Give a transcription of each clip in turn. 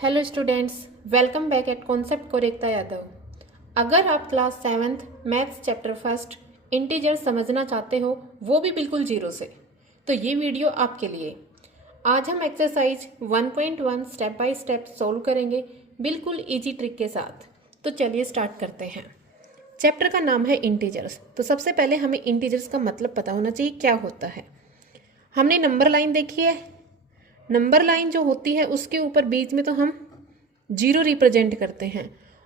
Hello students, welcome back at concept कोरेक्ता यादव। अगर आप class 7th maths chapter first integer समझना चाहते हो, वो भी बिल्कुल जीरो से, तो ये वीडियो आपके लिए। आज हम exercise 1.1 step by step solve करेंगे बिल्कुल इजी ट्रिक के साथ। तो चलिए स्टार्ट करते हैं। चैप्टर का नाम है इंटीजर्स। तो सबसे पहले हमें इंटीजर्स का मतलब पता होना चाहिए क्या होता है। हमने नंबर लाइन देखी है। नंबर लाइन जो होती है उसके ऊपर बीच में तो हम जीरो रिप्रेजेंट करते हैं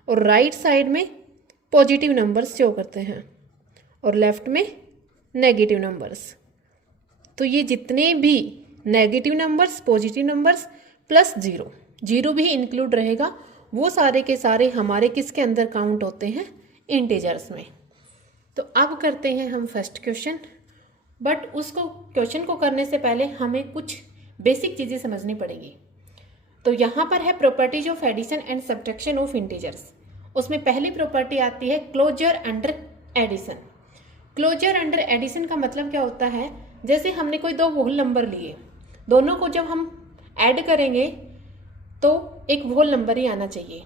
और राइट साइड में पॉजिटिव नंबर्स शो करते हैं और लेफ्ट में नेगेटिव नंबर्स। तो ये जितने भी negative numbers, positive numbers plus zero, zero भी इंक्लूड रहेगा, वो सारे के सारे हमारे किसके अंदर काउंट होते हैं? इंटीजर्स में। तो अब करते हैं हम फर्स्ट क्वेश्चन। बट उसको क्वेश्चन को करने से पहले हमें कुछ बेसिक चीज़ें समझनी पड़ेगी। तो यहाँ पर है properties of addition and subtraction of integers. उसमें पहली प्रॉपर्टी आती है closure under addition. Closure under addition का मतलब क्या होता है? जैसे हमने कोई दो होल नंबर लिए, दोनों को जब हम ऐड करेंगे तो एक होल नंबर ही आना चाहिए।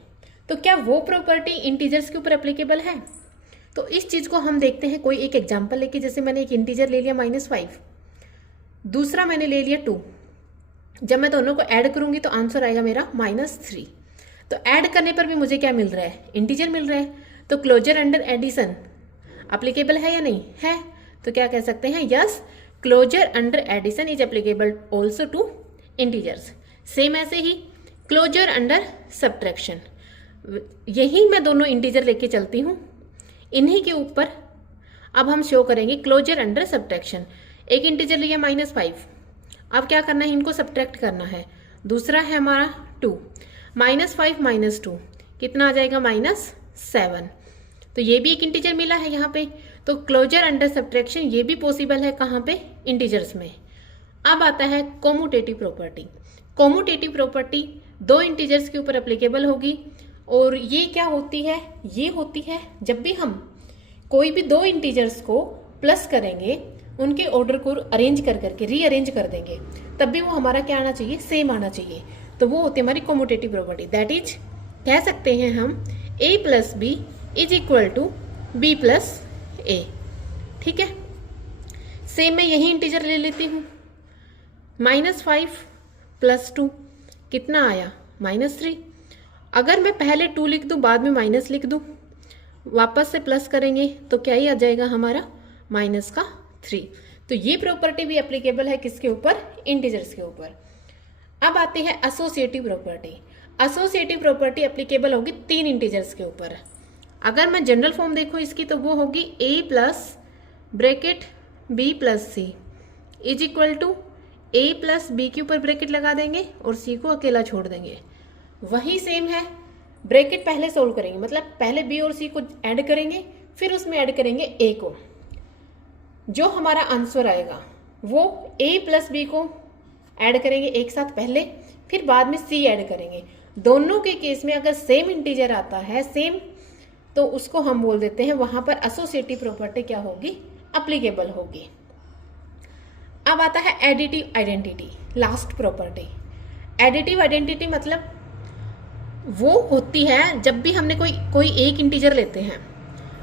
तो क्या वो प्रॉपर्टी इंटीजर्स के ऊपर एप्लीकेबल है? तो इस चीज़ को हम देखते हैं। कोई एक एग्जाम्पल लेके, जैसे मैंने एक इंटीजर ले लिया -5, दूसरा मैंने ले लिया 2। जब मैं दोनों को ऐड करूंगी तो आंसर आएगा मेरा -3। तो ऐड करने पर भी मुझे क्या मिल रहा है? इंटीजर मिल रहा है। तो क्लोजर अंडर एडिशन एप्लीकेबल है या नहीं है? तो क्या कह सकते हैं? Yes, closure under addition is applicable also to integers. Same ऐसे ही क्लोजर अंडर सब्ट्रैक्शन, यही मैं दोनों इंटीजर लेके चलती हूँ, इन्हीं के ऊपर अब हम शो करेंगे क्लोजर अंडर सब्ट्रैक्शन। एक इंटीजर लिया -5, अब क्या करना है? इनको सब्ट्रैक्ट करना है। दूसरा है हमारा 2, -5 - 2 कितना आ जाएगा? -7। तो ये भी एक इंटीजर मिला है यहाँ पे। तो क्लोजर अंडर सब्ट्रैक्शन ये भी पॉसिबल है कहाँ पे? इंटीजर्स में। अब आता है कोमुटेटिव प्रॉपर्टी। कोमुटेटिव प्रॉपर्टी दो इंटीजर्स के ऊपर एप्लीकेबल होगी। और ये क्या होती है? ये होती है जब भी हम कोई भी दो इंटीजर्स को प्लस करेंगे, उनके ऑर्डर को अरेंज कर करके रीअरेंज कर देंगे, तब भी वो हमारा क्या आना चाहिए? सेम आना चाहिए। तो वो होती है हमारी कोमुटेटिव प्रॉपर्टी। दैट इज कह सकते हैं हम a + b = b + a। ठीक है। सेम मैं यही इंटीजर ले लेती हूँ। -5 + 2 कितना आया? -3। अगर मैं पहले 2 लिख दूँ, बाद में माइनस लिख दूँ, वापस से प्लस करेंगे तो क्या ही आ जाएगा हमारा? -3। तो ये प्रॉपर्टी भी एप्लीकेबल है किसके ऊपर? इंटीजर्स के ऊपर। अब आते हैं associative property. Associative property applicable होगी 3 इंटीजर्स के ऊपर। अगर मैं जनरल फॉर्म देखूं इसकी, तो वो होगी a + b + c = a + b के ऊपर ब्रैकेट लगा देंगे और c को अकेला छोड़ देंगे। वही सेम है, ब्रैकेट पहले सोल्व करेंगे, मतलब पहले b और c को ऐड करेंगे, फिर उसमें ऐड करेंगे a को। जो हमारा आंसर आएगा वो a + b को ऐड करेंगे एक साथ पहले, फिर बाद में c ऐड करेंगे। दोनों के केस में अगर सेम इंटीजर आता है, सेम, तो उसको हम बोल देते हैं वहां पर एसोसिएटिव प्रॉपर्टी क्या होगी? एप्लीकेबल होगी। अब आता है additive identity, last property. Additive identity मतलब वो होती है जब भी हमने कोई एक इंटीजर लेते हैं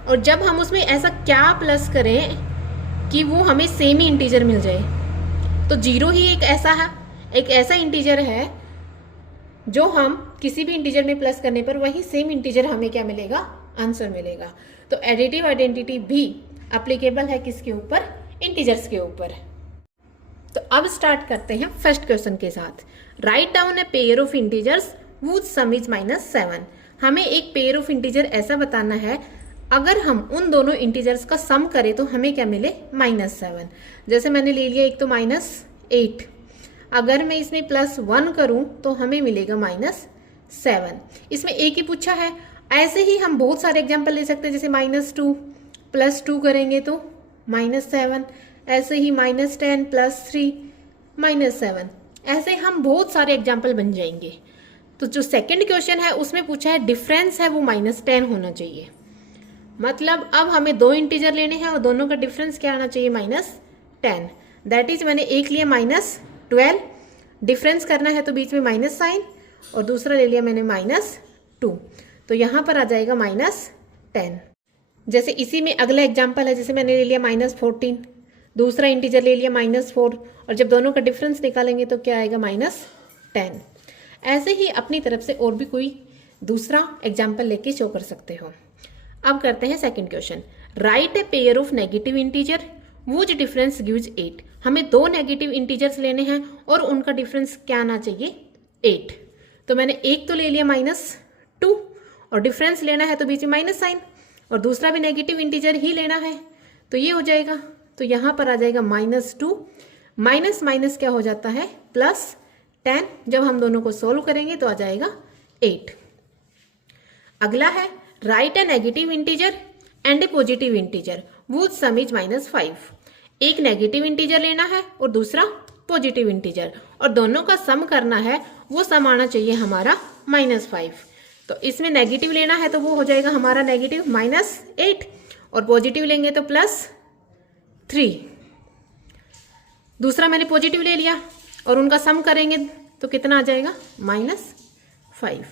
और जब हम उसमें ऐसा क्या प्लस करें कि वो हमें सेम ही इंटीजर मिल जाए। तो जीरो ही एक ऐसा इंटीजर है जो हम किसी भी इंटीजर में प्लस करने पर वही सेम इंटीजर हमें क्या मिलेगा? आंसर मिलेगा। तो एडिटिव आइडेंटिटी भी एप्लीकेबल है किसके ऊपर? इंटीजर्स के ऊपर। तो अब स्टार्ट करते हैं फर्स्ट क्वेश्चन के साथ। Write down a pair of integers whose some is -7। हमें एक पेयर ऑफ इंटीजर ऐसा बताना है, अगर हम उन दोनों इंटीजर्स का सम करें तो हमें क्या मिले? -7। जैसे मैंने ले लिया एक तो -8, अगर मैं इसमें +1 करूं तो हमें मिलेगा -7। इसमें एक ही पूछा है। ऐसे ही हम बहुत सारे एग्जांपल ले सकते हैं, जैसे -2 + 2 करेंगे तो -7, ऐसे ही -10 + 3 -7। ऐसे हम बहुत सारे एग्जाम्पल बन जाएंगे। तो जो सेकंड क्वेश्चन है उसमें पूछा है डिफरेंस है वो -10 होना चाहिए। मतलब अब हमें दो इंटीजर लेने हैं और दोनों का डिफरेंस क्या आना चाहिए? -10। दैट इज मैंने एक लिया -12, डिफरेंस करना है तो बीच में माइनस साइन, और दूसरा ले लिया मैंने -2, तो यहाँ पर आ जाएगा -10। जैसे इसी में अगला एग्जाम्पल है, जैसे मैंने ले लिया -14, दूसरा इंटीजर ले लिया -4, और जब दोनों का डिफरेंस निकालेंगे तो क्या आएगा -10। ऐसे ही अपनी तरफ से और भी कोई दूसरा एग्जाम्पल लेके शो कर सकते हो। अब करते हैं second question. Right a pair of negative integer वुच difference gives 8। हमें दो नेगेटिव इंटीजर्स लेने हैं और उनका डिफरेंस क्या आना चाहिए 8। तो मैंने एक तो ले लिया -2 और डिफरेंस लेना है तो बीच में माइनस साइन, और दूसरा भी नेगेटिव इंटीजर ही लेना है, तो ये हो जाएगा। तो यहाँ पर आ जाएगा -2 माइनस माइनस क्या हो जाता है +10। जब हम दोनों को सोल्व करेंगे तो आ जाएगा 8। अगला है right A negative integer and A positive integer वुच some is -5। एक नेगेटिव इंटीजर लेना है और दूसरा पॉजिटिव इंटीजर, और दोनों का सम करना है, वो सम आना चाहिए हमारा -5। तो इसमें नेगेटिव लेना है तो वो हो जाएगा हमारा नेगेटिव -8, और पॉजिटिव लेंगे तो +3। दूसरा मैंने पॉजिटिव ले लिया और उनका सम करेंगे तो कितना आ जाएगा -5।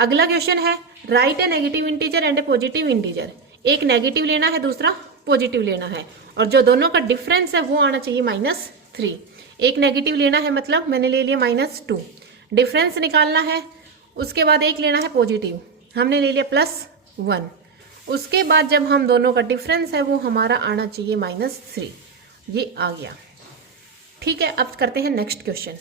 अगला क्वेश्चन है right A negative integer and A positive integer. एक नेगेटिव लेना है, दूसरा पॉजिटिव लेना है, और जो दोनों का डिफरेंस है वो आना चाहिए -3। एक नेगेटिव लेना है मतलब मैंने ले लिया -2, डिफरेंस निकालना है, उसके बाद एक लेना है पॉजिटिव, हमने ले लिया +1। उसके बाद जब हम दोनों का डिफरेंस है वो हमारा आना चाहिए -3। ये आ गया। ठीक है, अब करते हैं next question.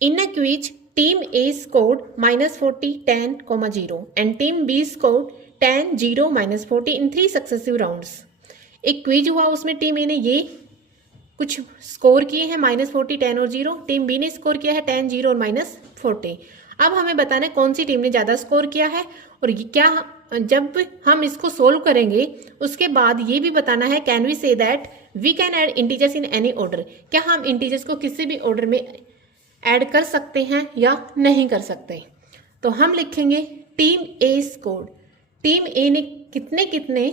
In a quiz team A scored -40, 10, 0 and team B scored 10, 0, -40 in 3 successive rounds। एक क्विज हुआ, उसमें टीम ए ने ये कुछ स्कोर किए हैं -40, 10 और 0, टीम बी ने स्कोर किया है 10, 0 और -40। अब हमें बताना है कौन सी टीम ने ज़्यादा स्कोर किया है, और क्या जब हम इसको सोल्व करेंगे उसके बाद ये भी बताना है can we say that we can add integers in any order. क्या हम इंटीजर्स को किसी भी ऑर्डर में ऐड कर सकते हैं या नहीं कर सकते। तो हम लिखेंगे टीम ए स्कोर्ड, टीम ए ने कितने कितने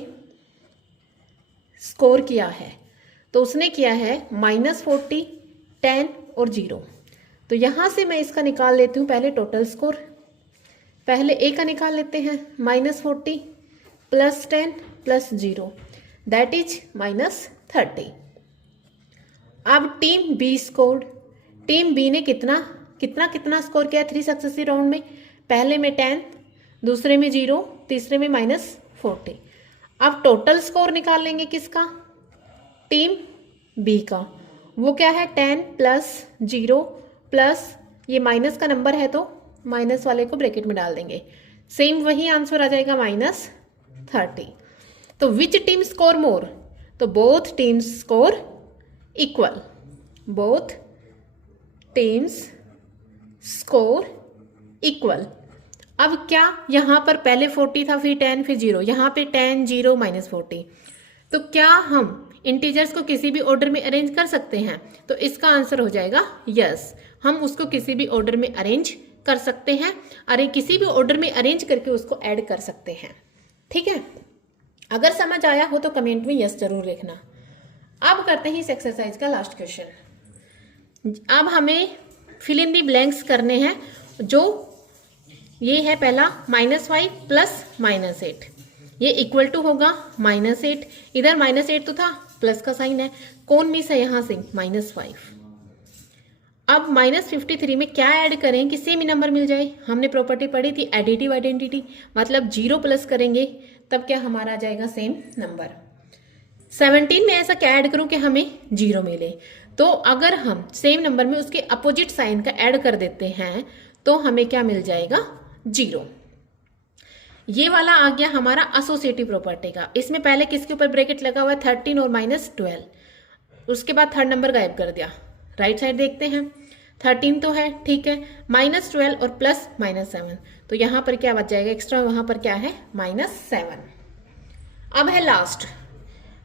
स्कोर किया है, तो उसने किया है -40, 10 और 0। तो यहां से मैं इसका निकाल लेती हूं पहले टोटल स्कोर। पहले ए का निकाल लेते हैं, -40 + 10 + 0 दैट इज -30। अब team B scored, team B ने कितना कितना कितना स्कोर किया 3 सक्सेसिव राउंड में। पहले में 10, दूसरे में 0, तीसरे में -40। अब टोटल स्कोर निकाल लेंगे किसका, टीम बी का। वो क्या है 10 + 0 प्लस ये माइनस का नंबर है तो माइनस वाले को ब्रैकेट में डाल देंगे, सेम वही आंसर आ जाएगा -30। तो विच टीम स्कोर मोर, तो both teams score equal, both teams score equal. अब क्या यहाँ पर पहले 40 था, फिर 10, फिर 0, यहाँ पे 10, 0, -40। तो क्या हम इंटीजर्स को किसी भी ऑर्डर में अरेंज कर सकते हैं, तो इसका आंसर हो जाएगा यस, हम उसको किसी भी ऑर्डर में अरेंज कर सकते हैं। अरे किसी भी ऑर्डर में अरेंज करके उसको ऐड कर सकते हैं। ठीक है, अगर समझ आया हो तो कमेंट में यस जरूर लिखना। अब करते हैं इस एक्सरसाइज का लास्ट क्वेश्चन। अब हमें फिल इन दी ब्लैंक्स करने हैं। जो ये है पहला -5 + -8, ये इक्वल टू होगा -8। इधर -8 तो था, प्लस का साइन है, कौन मिस है यहाँ से -5। अब -53 में क्या ऐड करें कि सेम ही नंबर मिल जाए। हमने प्रॉपर्टी पढ़ी थी एडिटिव आइडेंटिटी, मतलब 0 प्लस करेंगे तब क्या हमारा आ जाएगा सेम नंबर। 17 में ऐसा क्या ऐड करूं कि हमें 0 मिले, तो अगर हम सेम नंबर में उसके अपोजिट साइन का ऐड कर देते हैं तो हमें क्या मिल जाएगा 0। ये वाला आ गया हमारा एसोसिएटिव प्रॉपर्टी का। इसमें पहले किसके ऊपर ब्रैकेट लगा हुआ है 13 और -12, उसके बाद थर्ड नंबर गायब कर दिया। राइट साइड देखते हैं, 13 तो है ठीक है, -12 और प्लस -7, तो यहाँ पर क्या बच जाएगा एक्स्ट्रा, वहाँ पर क्या है -7। अब है लास्ट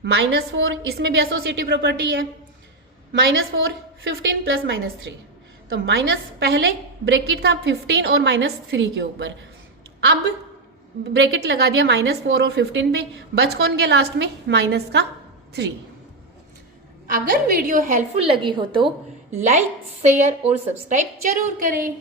-4, इसमें भी एसोसिएटिव प्रॉपर्टी है। -4 15 + -3, तो माइनस पहले ब्रैकेट था 15 और -3 के ऊपर, अब ब्रैकेट लगा दिया -4 और 15 पे, बच कौन गया लास्ट में -3। अगर वीडियो हेल्पफुल लगी हो तो लाइक, शेयर और सब्सक्राइब जरूर करें।